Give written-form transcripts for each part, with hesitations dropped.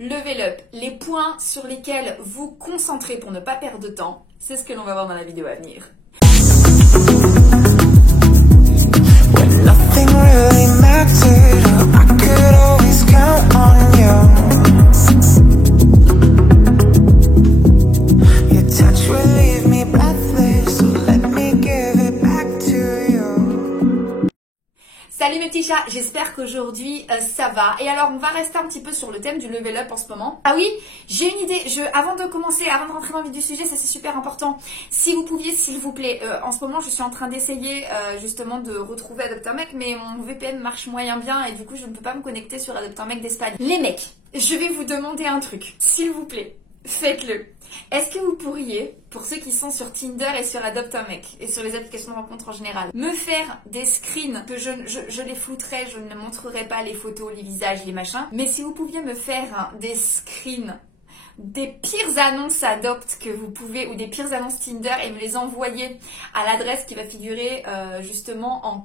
Level up, les points sur lesquels vous concentrez pour ne pas perdre de temps, c'est ce que l'on va voir dans la vidéo à venir. When nothing really mattered, I could always count on you. Your touch will leave me breathless, so let me give it back to you. Salut mes petits chats, j'espère qu'aujourd'hui ça va. Et alors on va rester un petit peu sur le thème du level up en ce moment. Ah oui, j'ai une idée, avant de rentrer dans le vif du sujet, ça c'est super important. Si vous pouviez s'il vous plaît, en ce moment je suis en train d'essayer justement de retrouver Adopt un mec, mais mon VPN marche moyen bien et du coup je ne peux pas me connecter sur Adopt un mec d'Espagne. Les mecs, je vais vous demander un truc, s'il vous plaît, faites-le. Est-ce que vous pourriez, pour ceux qui sont sur Tinder et sur Adopt un mec, et sur les applications de rencontre en général, me faire des screens, que je les flouterai, je ne montrerai pas les photos, les visages, les machins, mais si vous pouviez me faire des screens des pires annonces Adopt que vous pouvez, ou des pires annonces Tinder, et me les envoyer à l'adresse qui va figurer justement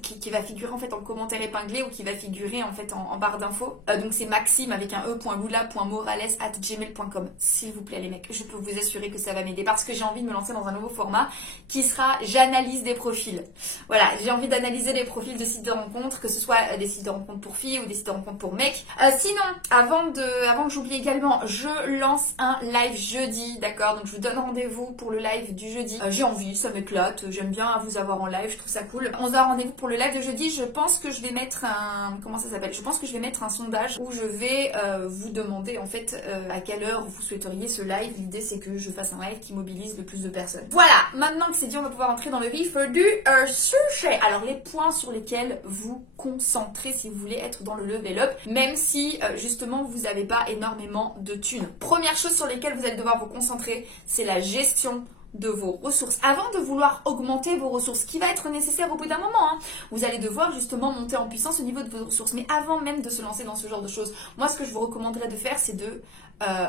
qui va figurer en fait en commentaire épinglé, ou qui va figurer en fait en barre d'infos. Donc c'est maxime avec un e.lula.morales@gmail.com. S'il vous plaît les mecs, je peux vous assurer que ça va m'aider parce que j'ai envie de me lancer dans un nouveau format qui sera j'analyse des profils. Voilà, j'ai envie d'analyser les profils de sites de rencontres, que ce soit des sites de rencontres pour filles ou des sites de rencontres pour mecs. Sinon, avant que j'oublie également, je lance un live jeudi, d'accord? Donc je vous donne rendez-vous pour le live du jeudi. J'ai envie, ça m'éclate, j'aime bien vous avoir en live, je trouve ça cool. On se donne rendez-vous pour le live de jeudi. Je pense que je vais mettre un... Comment ça s'appelle? Je pense que je vais mettre un sondage où je vais vous demander en fait à quelle heure vous souhaiteriez ce live. L'idée c'est que je fasse un live qui mobilise le plus de personnes. Voilà, maintenant que c'est dit, on va pouvoir entrer dans le vif du sujet. Alors les points sur lesquels vous concentrez si vous voulez être dans le level up, même si justement vous n'avez pas énormément de thunes. Première chose sur lesquelles vous allez devoir vous concentrer, c'est la gestion de vos ressources. Avant de vouloir augmenter vos ressources, qui va être nécessaire au bout d'un moment, hein, vous allez devoir justement monter en puissance au niveau de vos ressources. Mais avant même de se lancer dans ce genre de choses, moi ce que je vous recommanderais de faire, c'est de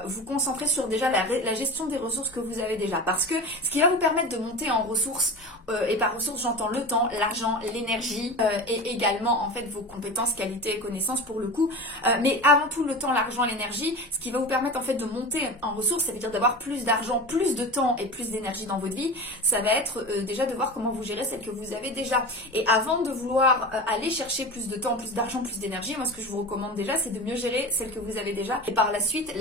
vous concentrer sur déjà la gestion des ressources que vous avez déjà. Parce que ce qui va vous permettre de monter en ressources, et par ressources j'entends le temps, l'argent, l'énergie, et également en fait vos compétences, qualités et connaissances pour le coup. Mais avant tout le temps, l'argent, l'énergie, ce qui va vous permettre en fait de monter en ressources, ça veut dire d'avoir plus d'argent, plus de temps et plus d'énergie dans votre vie. Ça va être déjà de voir comment vous gérez celle que vous avez déjà. Et avant de vouloir aller chercher plus de temps, plus d'argent, plus d'énergie, moi ce que je vous recommande déjà, c'est de mieux gérer celle que vous avez déjà. Et par la suite,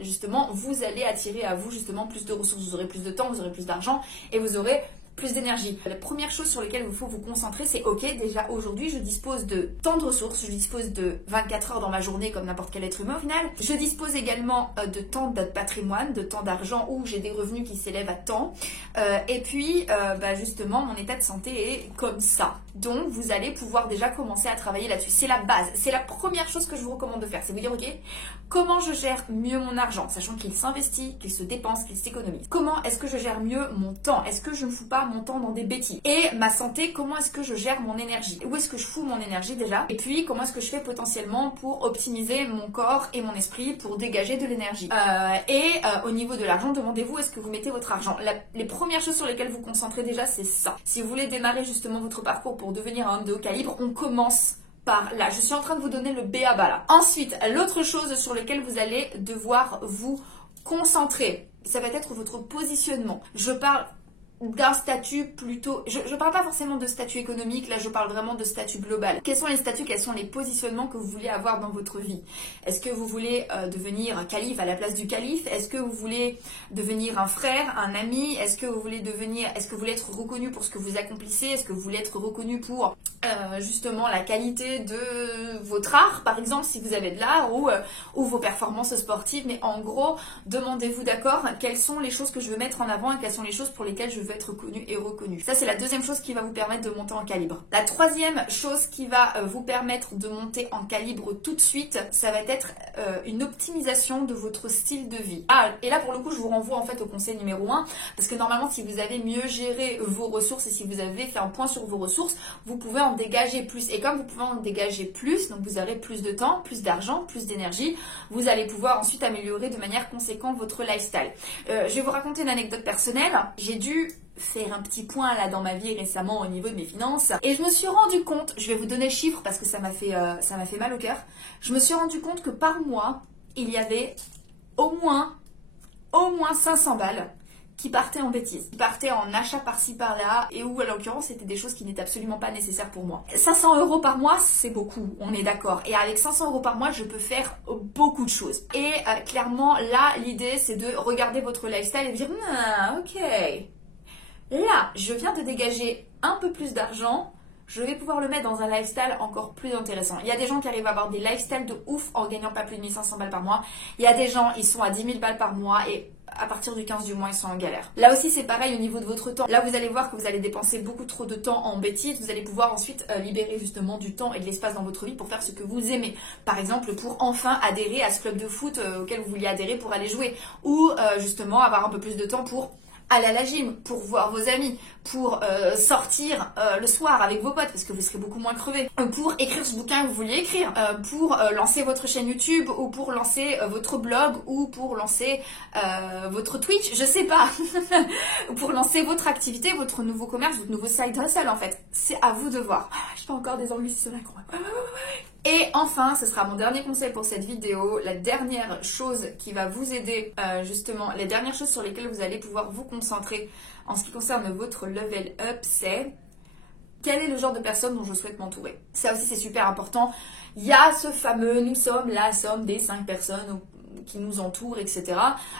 justement, vous allez attirer à vous justement plus de ressources. Vous aurez plus de temps, vous aurez plus d'argent et vous aurez plus d'énergie. La première chose sur laquelle il faut vous concentrer, c'est ok, déjà aujourd'hui je dispose de tant de ressources, je dispose de 24 heures dans ma journée comme n'importe quel être humain au final. Je dispose également de tant de patrimoine, de tant d'argent où j'ai des revenus qui s'élèvent à tant. Et puis justement mon état de santé est comme ça. Donc vous allez pouvoir déjà commencer à travailler là-dessus. C'est la base, c'est la première chose que je vous recommande de faire. C'est vous dire ok, comment je gère mieux mon argent, sachant qu'il s'investit, qu'il se dépense, qu'il s'économise. Comment est-ce que je gère mieux mon temps? Est-ce que je ne fous pas mon temps dans des bêtises? Et ma santé, comment est-ce que je gère mon énergie? Où est-ce que je fous mon énergie déjà? Et puis comment est-ce que je fais potentiellement pour optimiser mon corps et mon esprit pour dégager de l'énergie? Au niveau de l'argent, demandez-vous est-ce que vous mettez votre argent? Les premières choses sur lesquelles vous concentrez déjà, c'est ça. Si vous voulez démarrer justement votre parcours pour devenir un homme de haut calibre, on commence par là. Je suis en train de vous donner le b.a.-ba là. Ensuite, l'autre chose sur laquelle vous allez devoir vous concentrer, ça va être votre positionnement. Je parle d'un statut plutôt... Je parle pas forcément de statut économique, là je parle vraiment de statut global. Quels sont les statuts, quels sont les positionnements que vous voulez avoir dans votre vie? Est-ce que vous voulez devenir un calife à la place du calife? Est-ce que vous voulez devenir un frère, un ami? Est-ce que vous voulez être reconnu pour ce que vous accomplissez? Est-ce que vous voulez être reconnu pour justement la qualité de votre art, par exemple, si vous avez de l'art, ou vos performances sportives? Mais en gros, demandez-vous d'accord, quelles sont les choses que je veux mettre en avant et quelles sont les choses pour lesquelles je veux être connu et reconnu. Ça, c'est la deuxième chose qui va vous permettre de monter en calibre. La troisième chose qui va vous permettre de monter en calibre tout de suite, ça va être une optimisation de votre style de vie. Et là, pour le coup, je vous renvoie en fait au conseil numéro 1, parce que normalement, si vous avez mieux géré vos ressources et si vous avez fait un point sur vos ressources, vous pouvez en dégager plus. Et comme vous pouvez en dégager plus, donc vous aurez plus de temps, plus d'argent, plus d'énergie, vous allez pouvoir ensuite améliorer de manière conséquente votre lifestyle. Je vais vous raconter une anecdote personnelle. J'ai dû faire un petit point là dans ma vie récemment au niveau de mes finances et je me suis rendu compte, je vais vous donner le chiffre parce que ça m'a fait mal au cœur, je me suis rendu compte que par mois il y avait au moins 500 balles qui partaient en bêtises, qui partaient en achat par-ci par-là, et où à l'occurrence c'était des choses qui n'étaient absolument pas nécessaires pour moi. 500 € par mois, c'est beaucoup, on est d'accord. Et avec 500 € par mois, je peux faire beaucoup de choses. Et clairement, là, l'idée c'est de regarder votre lifestyle et de dire ok, là, je viens de dégager un peu plus d'argent, je vais pouvoir le mettre dans un lifestyle encore plus intéressant. Il y a des gens qui arrivent à avoir des lifestyles de ouf en gagnant pas plus de 1500 balles par mois. Il y a des gens, ils sont à 10 000 balles par mois et à partir du 15 du mois, ils sont en galère. Là aussi, c'est pareil au niveau de votre temps. Là, vous allez voir que vous allez dépenser beaucoup trop de temps en bêtises. Vous allez pouvoir ensuite libérer justement du temps et de l'espace dans votre vie pour faire ce que vous aimez. Par exemple, pour enfin adhérer à ce club de foot auquel vous vouliez adhérer pour aller jouer. Ou justement avoir un peu plus de temps pour aller à la gym, pour voir vos amis, pour sortir le soir avec vos potes parce que vous serez beaucoup moins crevé, pour écrire ce bouquin que vous vouliez écrire, pour lancer votre chaîne YouTube ou pour lancer votre blog ou pour lancer votre Twitch, je sais pas, pour lancer votre activité, votre nouveau commerce, votre nouveau side hustle en fait. C'est à vous de voir. Je fais encore des anglicismes là. Et enfin, ce sera mon dernier conseil pour cette vidéo. La dernière chose qui va vous aider, justement, les dernières choses sur lesquelles vous allez pouvoir vous concentrer en ce qui concerne votre level up, c'est quel est le genre de personne dont je souhaite m'entourer. Ça aussi, c'est super important. Il y a ce fameux « nous sommes la somme des 5 personnes » qui nous entourent, etc.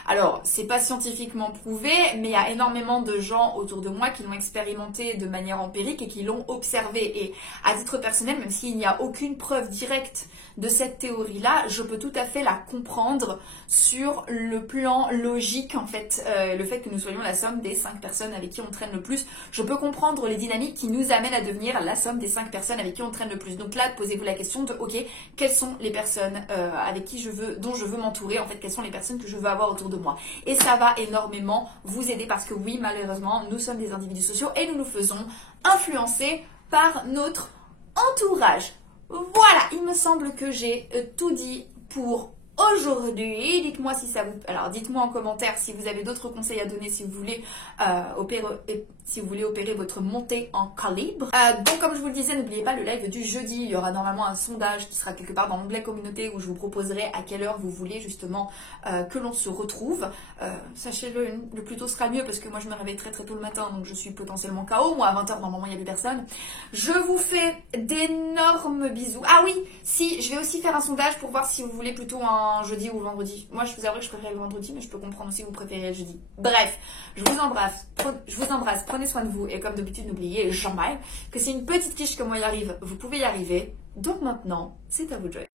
Alors, c'est pas scientifiquement prouvé, mais il y a énormément de gens autour de moi qui l'ont expérimenté de manière empirique et qui l'ont observé. Et à titre personnel, même s'il n'y a aucune preuve directe de cette théorie-là, je peux tout à fait la comprendre sur le plan logique, en fait. Le fait que nous soyons la somme des 5 personnes avec qui on traîne le plus. Je peux comprendre les dynamiques qui nous amènent à devenir la somme des 5 personnes avec qui on traîne le plus. Donc là, posez-vous la question de, ok, quelles sont les personnes avec qui dont je veux m'entourer, en fait, quelles sont les personnes que je veux avoir autour de moi. Et ça va énormément vous aider parce que oui, malheureusement, nous sommes des individus sociaux et nous nous faisons influencer par notre entourage. Voilà, il me semble que j'ai tout dit pour aujourd'hui. Dites-moi si ça vous... Alors, dites-moi en commentaire si vous avez d'autres conseils à donner, si vous voulez opérer votre montée en calibre. Donc, comme je vous le disais, n'oubliez pas le live du jeudi. Il y aura normalement un sondage qui sera quelque part dans l'onglet communauté où je vous proposerai à quelle heure vous voulez justement que l'on se retrouve. Sachez-le, le plus tôt sera mieux parce que moi, je me réveille très très tôt le matin, donc je suis potentiellement KO. Moi, à 20h, normalement, il n'y a plus personne. Je vous fais d'énormes bisous. Ah oui, si, je vais aussi faire un sondage pour voir si vous voulez plutôt un jeudi ou vendredi. Moi, je vous avoue que je préfère le vendredi, mais je peux comprendre aussi que vous préférez le jeudi. Bref, je vous embrasse, prenez soin de vous et comme d'habitude, n'oubliez jamais que si une petite quiche comme moi y arrive, vous pouvez y arriver. Donc maintenant, c'est à vous de jouer.